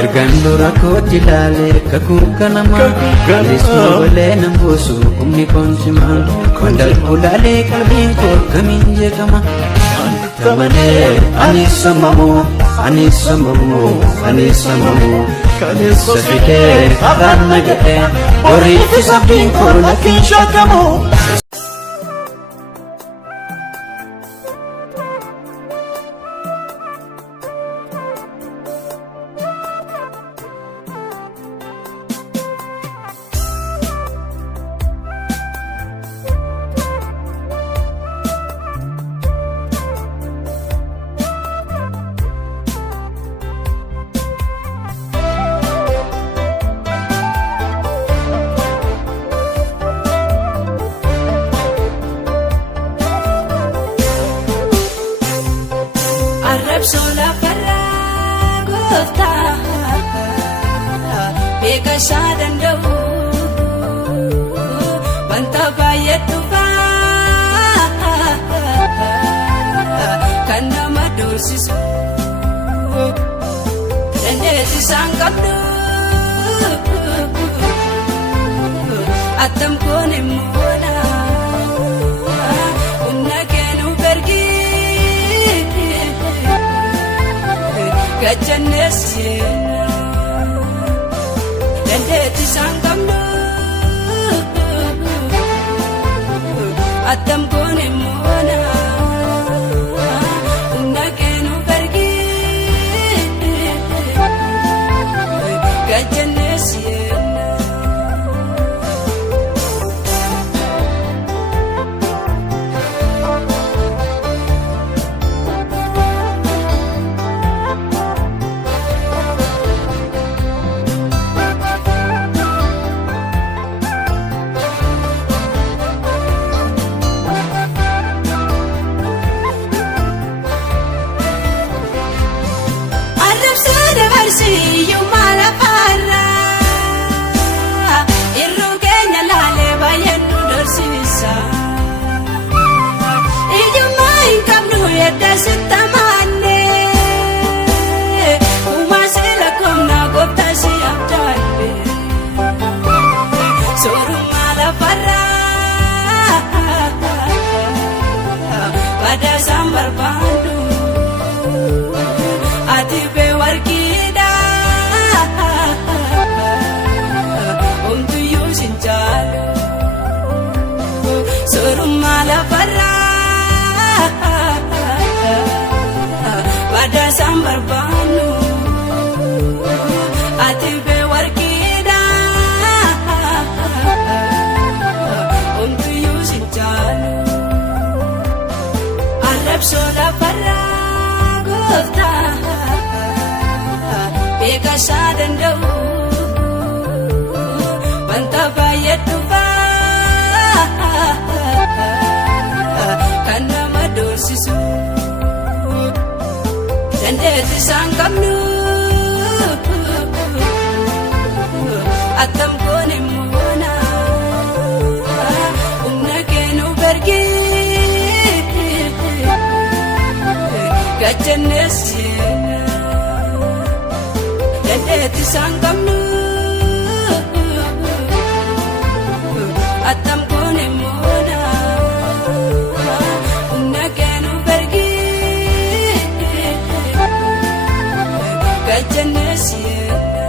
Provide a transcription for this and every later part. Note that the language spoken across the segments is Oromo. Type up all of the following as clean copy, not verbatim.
Ergando rakkootti ilaalee kakuuka namaa Gaaleessu walee nan buusu humni koonsimaa Wandalquu laalee qalbiin koo kamiin jeeqama Anta malee ani sammamoo Kaleessa fidee har'aan nagadhee Boriitti sabbiin koo lakkiin shaakamu Sola para gofta beka shadan do banta bayetu ba kana madosisu dende sangabdu atam kone mona unnakenu bergi Gajannesina Dendeti sangkamnu Atam kone mona Unnakenu pergi Gajannesina you mala para irrugenya lale bayenu dorsisa iyo mai kamnu yeda sitamane umasela komna gopta si abdalbe soru mala para pada sambar bandu ati be warki Surumala para pada sambar banu ati be warkida untuk yusin jalu Arab sola para gofta beka shadan do banta bayetu Kana madosisu Dendeti sangkamnu Atam kone mona Unnakenu bergi Gajannesina Dendeti sangkamnu Atam kone mona Unnakenu pergi Gajannesina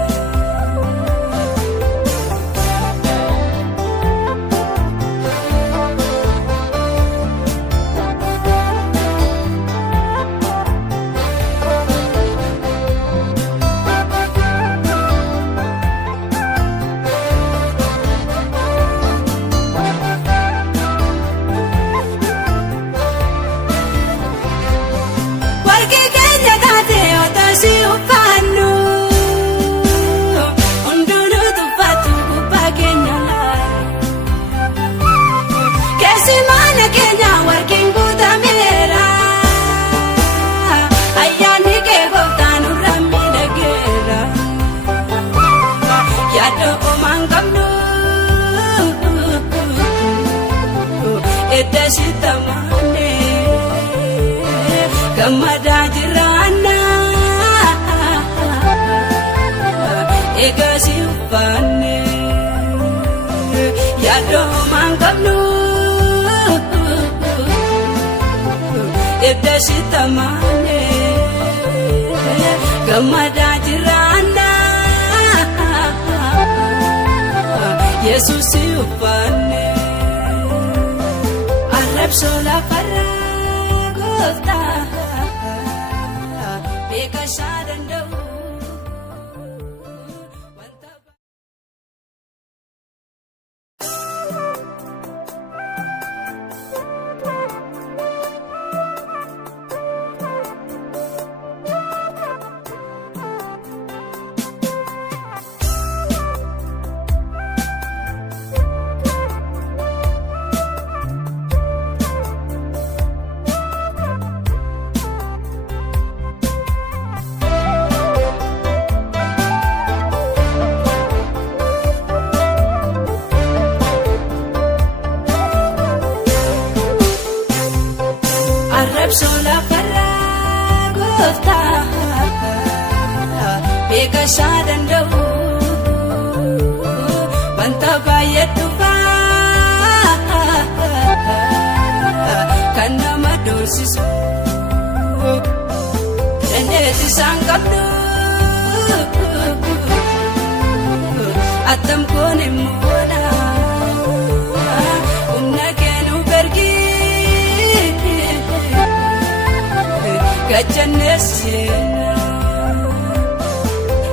eegasi uffanne yaadoo maan qabnu edda shitamaane gammadaa jiraanna Yesuusi uffanne arrabsoo lafarraa gooftaa beekashaa danda'u. Arrabsoo lafarraa gooftaa beekashaa danda'u wanta baay'ee dhufaa kan nama doorsisu dandeetti isaan qabdu attam koon immoona humna keenuu bergii gajjanneessina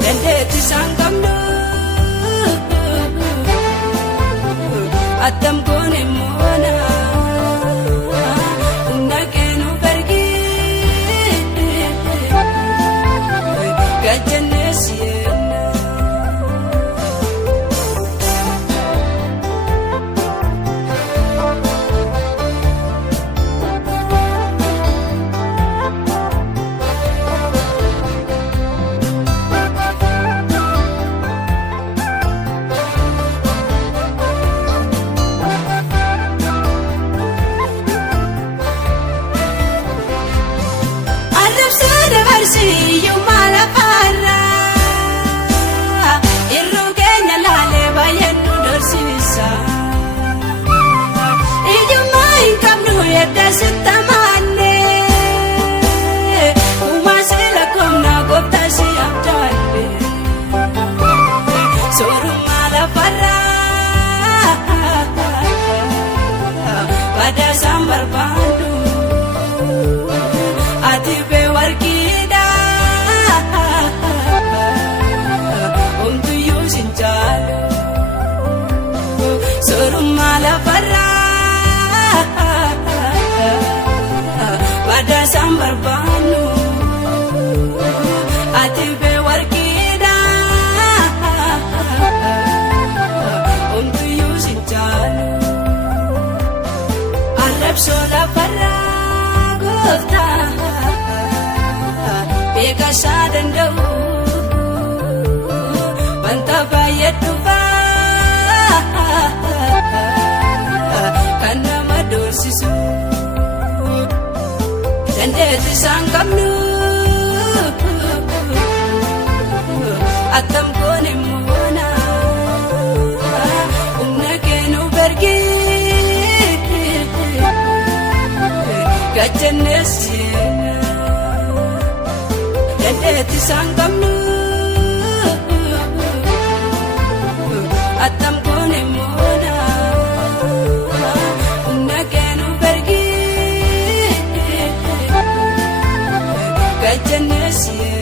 dandeetti isaan qabnu attam goone moona humna keenuu bergii gajjanneessina. Siyyuu maala faarraa irruu keenya laalee baay'ee nu dorsiisa ijummaa hin qabnu edda sittamaanne uumaa seela koomnaa gooftaa si abdaalle soorummaa lafarraa badaasaan barbaadu ati bee warqii sorummaa lafarraa badaasaan barbaannu ati bee warqiidhaa homtuyyuu sin jaalu arrabsoo lafarraa gooftaa beekashaa danda'u wanta baay'ee dhufaa kan nama doorsisu dandeetti isaan qabnu attam goone moona humna keenuu bergii gajjanneessina dandeetti isaan qabnu attam goone moona humna keenuu bergii gajjanneessina.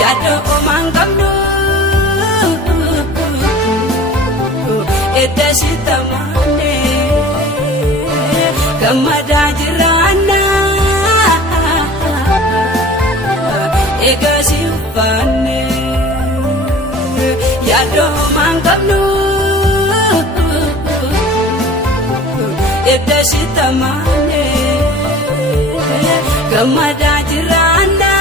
Yaadoo omaan qabnu sitamane gamada jirana egasi upane yado mangkamnu edda sitamane gamada jirana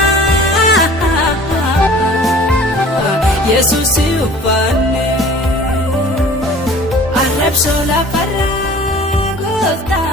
Yesus upane Arab sola para gota